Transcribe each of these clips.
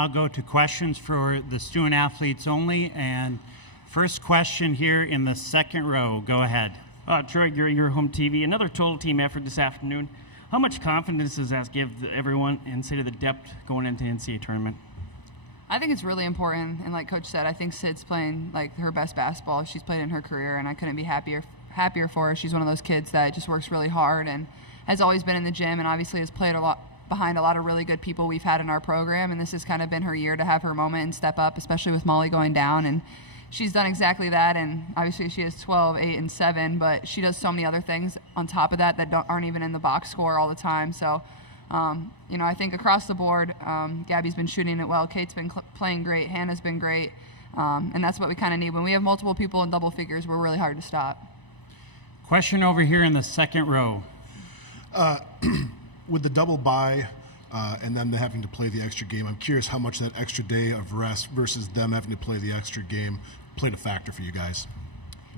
I'll go to questions for the student athletes only. And first question here in the second row. Go ahead. Troy, your home TV. Another total team effort this afternoon. How much confidence does that give everyone and say to the depth going into the NCAA tournament? I think it's really important, and like Coach said, I think Sid's playing like her best basketball she's played in her career, and I couldn't be happier for her. She's one of those kids that just works really hard and has always been in the gym, and obviously has played a lot behind a lot of really good people we've had in our program, and this has kind of been her year to have her moment and step up, especially with Molly going down, and she's done exactly that. And obviously she has 12, 8, and 7, but she does so many other things on top of that aren't even in the box score all the time. So, I think across the board, Gabby's been shooting it well. Kate's been playing great. Hannah's been great. And that's what we kind of need. When we have multiple people in double figures, we're really hard to stop. Question over here in the second row. With the double bye and then having to play the extra game, I'm curious how much that extra day of rest versus them having to play the extra game played a factor for you guys.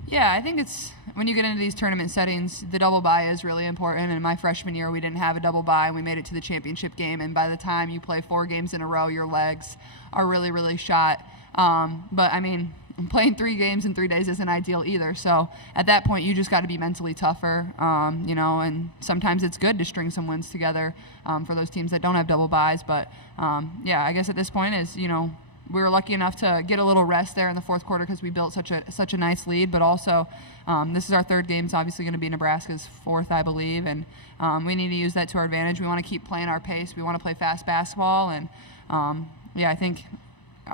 Yeah, I think it's when you get into these tournament settings, the double bye is really important. And in my freshman year, we didn't have a double bye, and we made it to the championship game. And by the time you play 4 games in a row, your legs are really, really shot. But, I mean, playing 3 games in 3 days isn't ideal either. So at that point, you just got to be mentally tougher, and sometimes it's good to string some wins together for those teams that don't have double byes. But, I guess at this point is, we were lucky enough to get a little rest there in the fourth quarter because we built such a nice lead. But also, this is our 3rd game. It's obviously going to be Nebraska's 4th, I believe, and we need to use that to our advantage. We want to keep playing our pace. We want to play fast basketball, and I think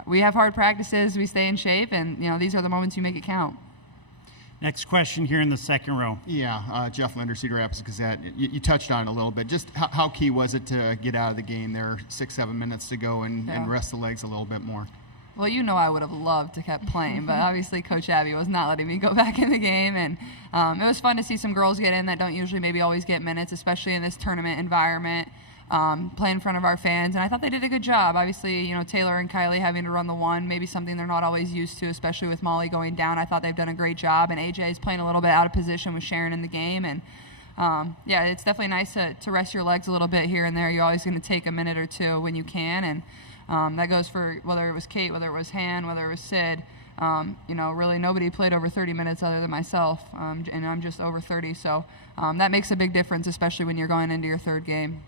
we have hard practices. We stay in shape, and these are the moments you make it count. Next question here in the second row. Yeah, Jeff Linder, Cedar Rapids Gazette. You touched on it a little bit. Just how key was it to get out of the game there, 6-7 minutes to go, and rest the legs a little bit more? Well, I would have loved to kept playing, but obviously Coach Abby was not letting me go back in the game, and it was fun to see some girls get in that don't usually maybe always get minutes, especially in this tournament environment. Play in front of our fans, and I thought they did a good job. Obviously, Taylor and Kylie having to run the 1, maybe something they're not always used to, especially with Molly going down. I thought they've done a great job, and AJ is playing a little bit out of position with Sharon in the game, and it's definitely nice to rest your legs a little bit here and there. You're always going to take a minute or two when you can, and that goes for whether it was Kate, whether it was Han, whether it was Sid. Really nobody played over 30 minutes other than myself, and I'm just over 30, so that makes a big difference, especially when you're going into your 3rd game.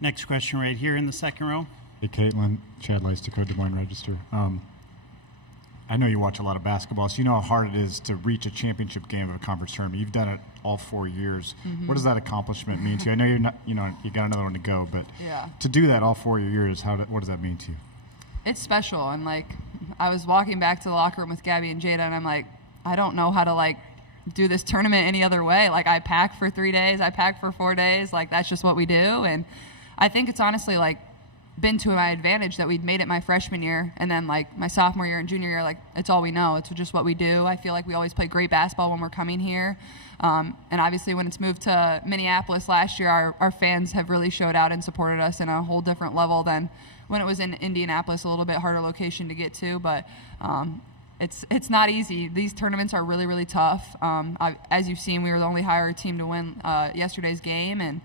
Next question right here in the second row. Hey, Caitlin. Chad Leistico, Des Moines Register. I know you watch a lot of basketball, so you know how hard it is to reach a championship game of a conference tournament. You've done it all 4 years. Mm-hmm. What does that accomplishment mean to you? I know you're not, you got another one to go, but to do that all 4 years, what does that mean to you? It's special, and I was walking back to the locker room with Gabby and Jada, and I'm like, I don't know how to do this tournament any other way. I pack for 3 days, I pack for 4 days, that's just what we do, and I think it's honestly been to my advantage that we'd made it my freshman year, and then my sophomore year and junior year, it's all we know. It's just what we do. I feel like we always play great basketball when we're coming here, and obviously when it's moved to Minneapolis last year, our fans have really showed out and supported us in a whole different level than when it was in Indianapolis, a little bit harder location to get to, but it's not easy. These tournaments are really, really tough. As you've seen, we were the only higher team to win yesterday's game, and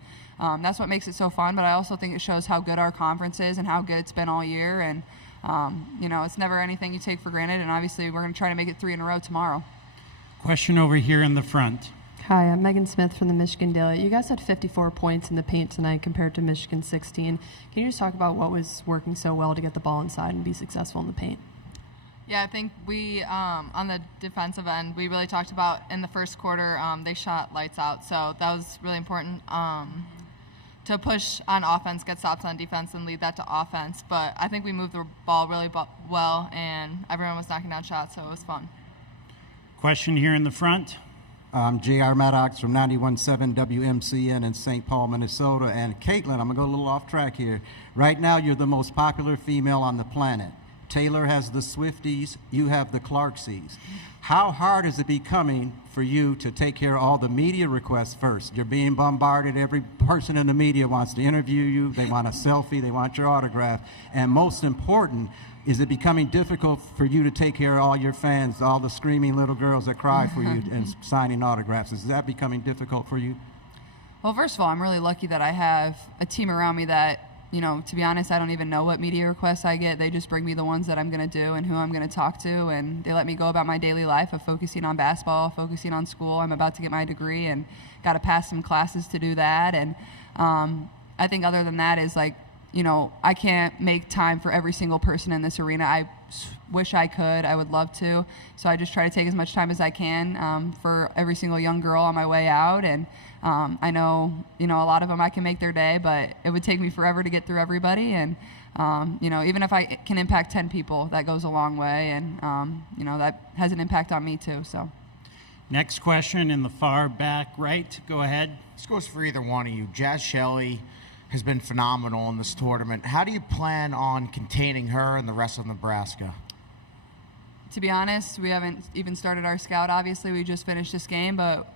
that's what makes it so fun, but I also think it shows how good our conference is and how good it's been all year, and it's never anything you take for granted, and obviously we're going to try to make it 3 in a row tomorrow. Question over here in the front. Hi, I'm Megan Smith from the Michigan Daily. You guys had 54 points in the paint tonight compared to Michigan's 16. Can you just talk about what was working so well to get the ball inside and be successful in the paint? Yeah, I think we, on the defensive end, we really talked about in the first quarter, they shot lights out, so that was really important. To push on offense, get stops on defense, and lead that to offense. But I think we moved the ball really well, and everyone was knocking down shots, so it was fun. Question here in the front. J.R. Maddox from 91.7 WMCN in St. Paul, Minnesota. And Caitlin, I'm going to go a little off track here. Right now, you're the most popular female on the planet. Taylor has the Swifties, you have the Clarksies. How hard is it becoming for you to take care of all the media requests first? You're being bombarded. Every person in the media wants to interview you. They want a selfie. They want your autograph. And most important, is it becoming difficult for you to take care of all your fans, all the screaming little girls that cry for you and signing autographs? Is that becoming difficult for you? Well, first of all, I'm really lucky that I have a team around me that, to be honest, I don't even know what media requests I get. They just bring me the ones that I'm going to do and who I'm going to talk to, and they let me go about my daily life of focusing on basketball, focusing on school. I'm about to get my degree and got to pass some classes to do that. And I think other than that is like, I can't make time for every single person in this arena. I wish I could. I would love to. So I just try to take as much time as I can for every single young girl on my way out. And I know, a lot of them I can make their day, but it would take me forever to get through everybody. And, even if I can impact 10 people, that goes a long way. And, that has an impact on me too. So. Next question in the far back right. Go ahead. This goes for either one of you. Jazz Shell has been phenomenal in this tournament. How do you plan on containing her and the rest of Nebraska? To be honest, we haven't even started our scout. Obviously, we just finished this game, but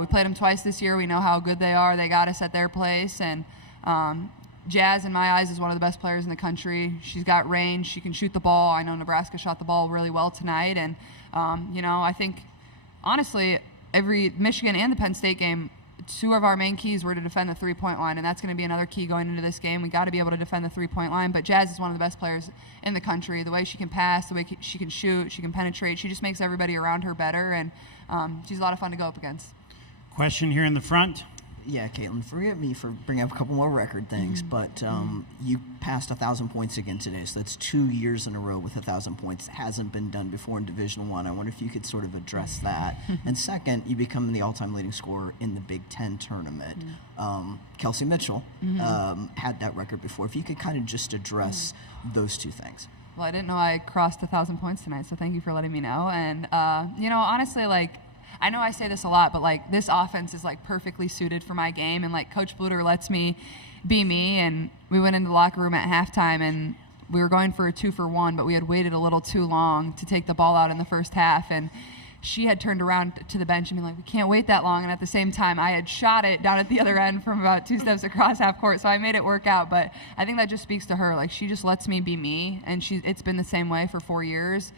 we played them twice this year. We know how good they are. They got us at their place. And Jazz, in my eyes, is one of the best players in the country. She's got range. She can shoot the ball. I know Nebraska shot the ball really well tonight. And, I think, honestly, every Michigan and the Penn State game, two of our main keys were to defend the three-point line, and that's going to be another key going into this game. We got to be able to defend the three-point line, but Jazz is one of the best players in the country. The way she can pass, the way she can shoot, she can penetrate, she just makes everybody around her better, and she's a lot of fun to go up against. Question here in the front. Yeah, Caitlin, forgive me for bringing up a couple more record things, but you passed 1,000 points again today, so that's 2 years in a row with 1,000 points. It hasn't been done before in Division I. I wonder if you could sort of address that. And second, you become the all-time leading scorer in the Big Ten tournament. Kelsey Mitchell had that record before. If you could kind of just address those two things. Well, I didn't know I crossed 1,000 points tonight, so thank you for letting me know. And, honestly, I know I say this a lot, but this offense is perfectly suited for my game, and Coach Bluter lets me be me. And we went into the locker room at halftime, and we were going for a 2-for-1, but we had waited a little too long to take the ball out in the first half. And she had turned around to the bench and been like, "We can't wait that long." And at the same time, I had shot it down at the other end from about 2 steps across half court, so I made it work out. But I think that just speaks to her. She just lets me be me, and it's been the same way for 4 years.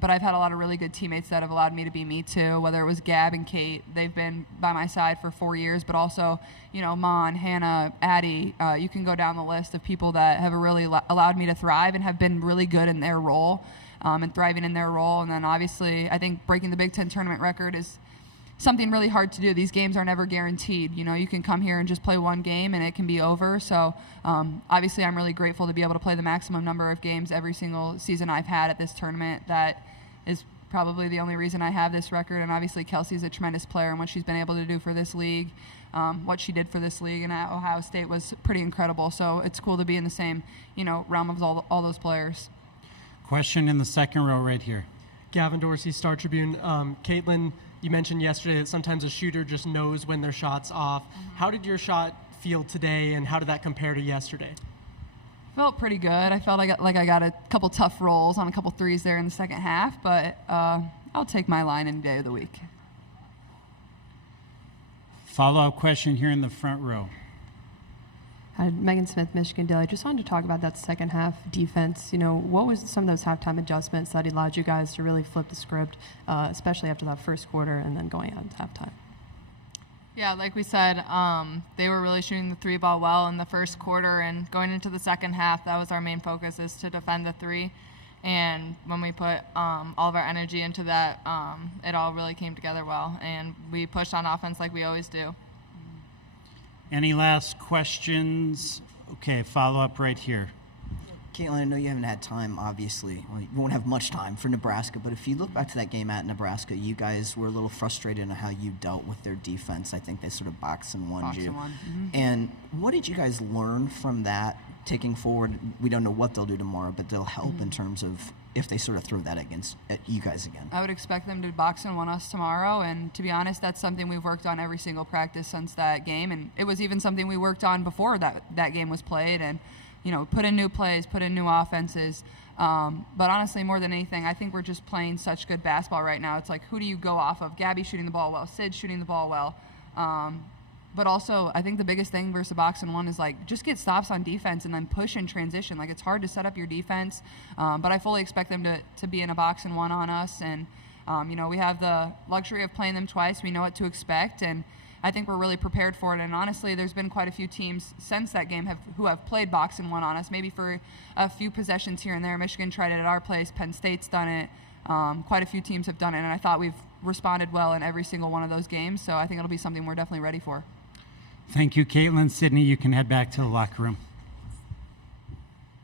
But I've had a lot of really good teammates that have allowed me to be me too, whether it was Gab and Kate. They've been by my side for 4 years, but also, Mon, Hannah, Addie. You can go down the list of people that have really allowed me to thrive and have been really good in their role and thriving in their role. And then obviously, I think breaking the Big Ten tournament record is something really hard to do. These games are never guaranteed. You can come here and just play one game and it can be over. So obviously I'm really grateful to be able to play the maximum number of games every single season I've had at this tournament. That is probably the only reason I have this record. And obviously Kelsey's a tremendous player, and what she's been able to do for this league, what she did for this league and at Ohio State was pretty incredible. So it's cool to be in the same, realm of all those players. Question in the second row right here. Gavin Dorsey, Star Tribune. Caitlin, you mentioned yesterday that sometimes a shooter just knows when their shot's off. How did your shot feel today, and how did that compare to yesterday? Felt pretty good. I felt like I got a couple tough rolls on a couple threes there in the second half, but I'll take my line any day of the week. Follow-up question here in the front row. Megan Smith, Michigan Daily. Just wanted to talk about that second half defense. What was some of those halftime adjustments that allowed you guys to really flip the script, especially after that first quarter and then going out into halftime? Yeah, like we said, they were really shooting the three ball well in the first quarter, and going into the second half, that was our main focus, is to defend the three. And when we put all of our energy into that, it all really came together well, and we pushed on offense like we always do. Any last questions? Okay, follow up right here. Caitlin, I know you haven't had time, obviously. Well, you won't have much time for Nebraska, but if you look back to that game at Nebraska, you guys were a little frustrated in how you dealt with their defense. I think they sort of boxed and won you. And what did you guys learn from that taking forward? We don't know what they'll do tomorrow, but they'll help in terms of if they sort of throw that at you guys again. I would expect them to box and win us tomorrow, and to be honest, that's something we've worked on every single practice since that game, and it was even something we worked on before that game was played, and put in new plays, put in new offenses. But honestly, more than anything, I think we're just playing such good basketball right now. It's like, who do you go off of? Gabby shooting the ball well, Sid shooting the ball well. But also, I think the biggest thing versus a box and one is just get stops on defense and then push in transition. It's hard to set up your defense, but I fully expect them to be in a box and one on us. And we have the luxury of playing them twice. We know what to expect, and I think we're really prepared for it. And honestly, there's been quite a few teams since that game who have played box and one on us, maybe for a few possessions here and there. Michigan tried it at our place. Penn State's done it. Quite a few teams have done it, and I thought we've responded well in every single one of those games. So I think it'll be something we're definitely ready for. Thank you, Caitlin. Sydney, you can head back to the locker room.